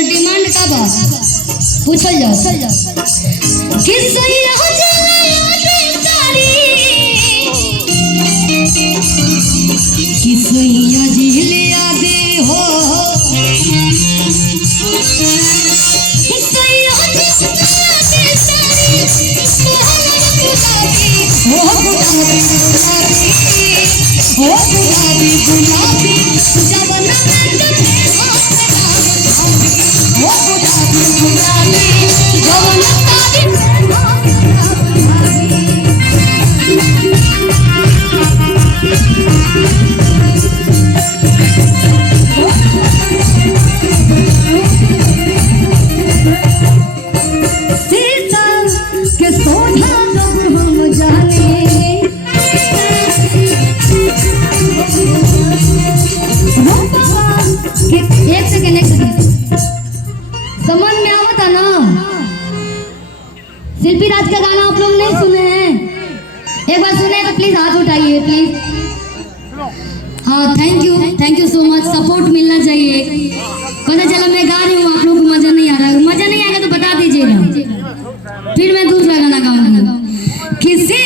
Demand का बात पूछल जाओ किसैया जिले आदे हो गुलाबी जवना समझ में आवता ना। शिल्पी राज का गाना आप लोग नहीं सुने हैं? एक बार सुने तो प्लीज हाथ उठाइए प्लीज। हाँ thank you so much. Support मिलना चाहिए। पता चला मैं गा रही हूँ आप लोग को मजा नहीं आ रहा है। मजा नहीं आएगा तो बता दीजिएगा, फिर मैं दूसरा गाना गाऊंगी। किसी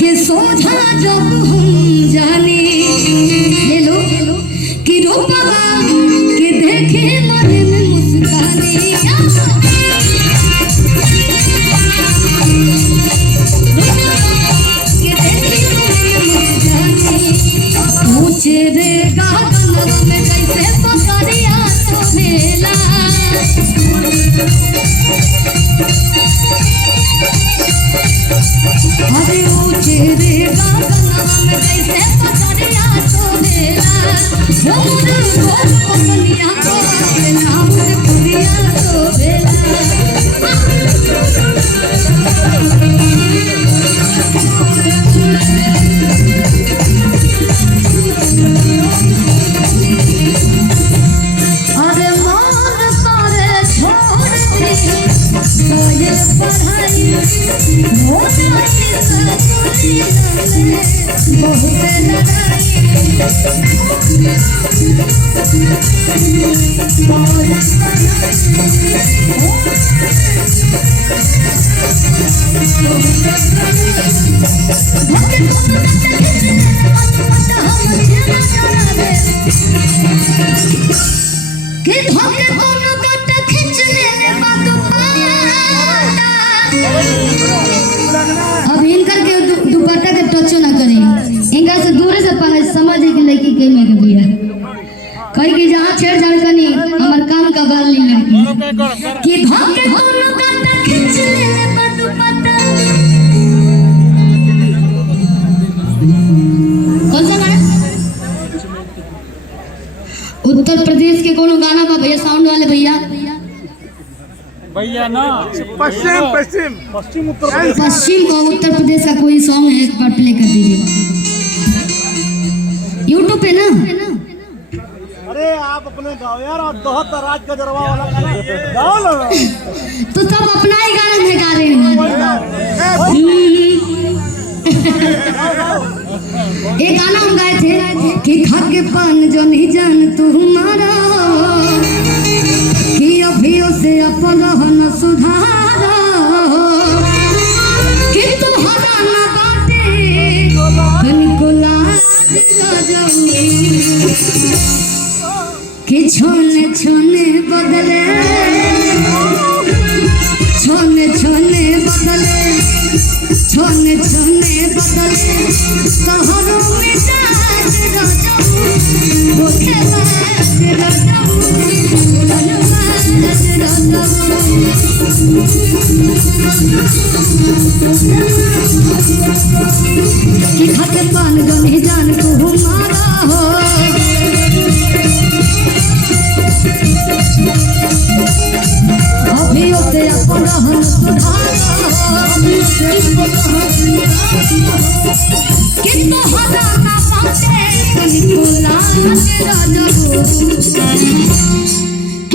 के सोझा जब हम जाने ले लो कि रूपा के देखे मरे में मुस्काने ऊंचे रे गगन में जैसे पकड़िया सोहेला अरे ऊंचे रे गगन में जैसे पकड़िया सोहेला वो पकड़िया को नाम से पुरिया सोहेला अरे मान सारे छोड़ ये पढ़ाई बहुत अब इनकर के दुपट्टा के टचो ना करें। इनका से दूर से समझ है कि लड़की कई में के बिया कई की जहां छेड़छाड़ करनी हमार काम का बाल ली लड़की कि भाग के दोनों काटा खींच ले दुपट्टा। कौन सा गाना? उत्तर प्रदेश के कोनो गाना बा भैया, साउंड वाले भैया भैया ना पश्चिम का उत्तर प्रदेश का कोई सॉन्ग है, एक बार प्ले कर दीजिए यूट्यूब पे ना। अरे आप अपने गाओ यार, आप 72 राज का जरवा वाला गाओ ना। तो सब अपना ही गाना में गा रहे हैं। एक गाना हम गाए थे कि खा के पान जो नहीं जान तू हमारा कि अभियो से अपन रहन सुधारा कि तुम्हारा ना बाटे तनिको लाज ना जाऊं कि छोने छोने बदले छोने छोने बदले छोने छोने बदले सहरों में जाज ना जाऊं वो खेला तेरा कि खाते पान जो नहीं के राजा हो